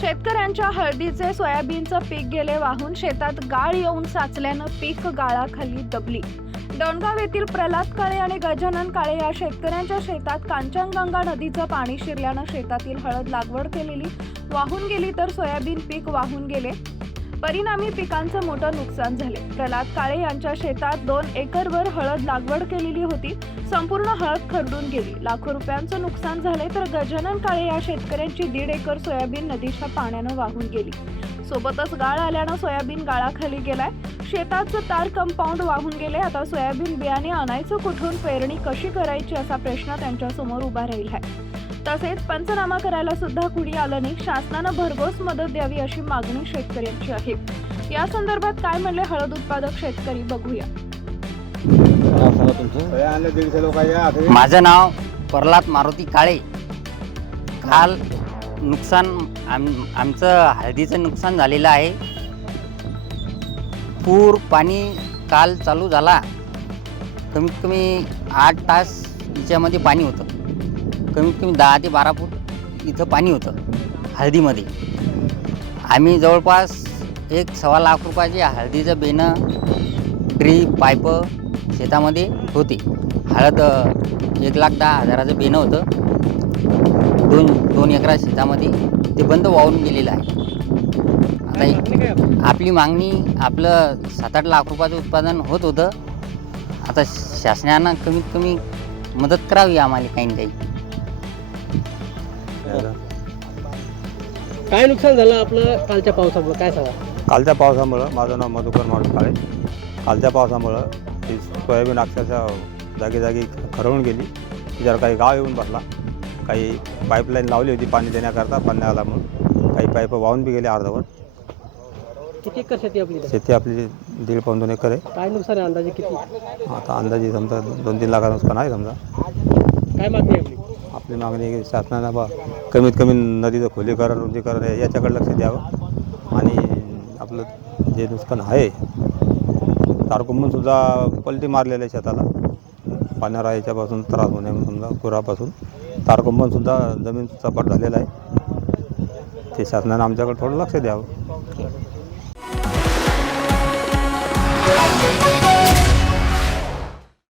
शेतकऱ्यांच्या हळदीचे सोयाबीनचं पीक गेले वाहून शेतात गाळ येऊन साचल्यानं पीक गाळाखाली दबली. डोणगाव येथील प्रल्हाद काळे आणि गजानन काळे या शेतकऱ्यांच्या शेतात कांचनगंगा नदीचं पाणी शिरल्यानं शेतातील हळद लागवड केलेली वाहून गेली तर सोयाबीन पीक वाहून गेले. परिणामी पिकांचं मोठं नुकसान झाले. प्रल्हाद काळे यांच्या शेतात दोन एकरवर हळद लागवड केलेली होती. संपूर्ण हळद खरडून गेली. लाखो रुपयांचं नुकसान झाले तर गजानन काळे या शेतकऱ्यांची दीड एकर सोयाबीन नदीच्या पाण्यानं वाहून गेली. सोबतच गाळ आल्यानं सोयाबीन गाळाखाली गेलाय. शेताचं तार कंपाऊंड वाहून गेले. आता सोयाबीन बियाणे आणायचं कुठून पेरणी कशी करायची असा प्रश्न त्यांच्यासमोर उभा राहील आहे तसेच पंचनामा करायला सुद्धा कुणी आलं नाही. शासनानं भरघोस मदत द्यावी अशी मागणी शेतकऱ्यांची आहे. या संदर्भात काय म्हणले हळद उत्पादक शेतकरी बघूया. माझं नाव प्रल्हाद मारुती काळे. काल नुकसान आम आमचं हळदीचं नुकसान झालेलं आहे. पूर पाणी काल चालू झाला. कमीत कमी आठ तास याच्यामध्ये पाणी होतं. कमीत कमी दहा ते बारा फूट इथं पाणी होतं हळदीमध्ये. आम्ही जवळपास एक सव्वा लाख रुपयाचे हळदीचं बेणं ट्री पाईप शेतामध्ये होते. हळद एक लाख दहा हजाराचं बेणं होतं. दोन दोन एकरा शेतामध्ये ते बंद वाहून गेलेलं आहे. आता एक- आपली मागणी आपलं सात आठ लाख रुपयाचं उत्पादन होत होतं. आता शासनानं कमीत कमी मदत करावी आम्हाला काही ना काही काय नुकसान झालं आपलं कालच्या पावसामुळे? काय सांगा? कालच्या पावसामुळं माझं नाव मधुकर माणूस काळे. कालच्या पावसामुळं ती सोयाबीन अक्षरशः जागी जागी खरवून गेली. तिच्यावर काही गाव येऊन बसला. काही पाईपलाईन लावली होती पाणी देण्याकरता पाणी आला म्हणून. काही पाईप वाहून बी गेले अर्धवट. किती एकर शेती आपली इथं? शेती आपली दीड पाऊन दोन एकर आहे. काय नुकसान आहे अंदाजे किती? आता अंदाजे समजा दोन तीन लाखाचं नुकसान आहे समजा. काय मागणी आहे आपली? आपली मागणी आहे की शासनानं बा कमीत कमी नदीचं खोलीकरण रुंदीकरण आहे याच्याकडे लक्ष द्यावं. आणि आपलं जे नुकसान आहे तारकुंबून सुद्धा पलटी मारलेलं आहे शेताला. पाण्याला याच्यापासून त्रास होणे समजा पुरापासून तारकुंबन सुद्धा जमीन सपाट झालेलं आहे. ते शासनानं आमच्याकडे थोडं लक्ष द्यावं.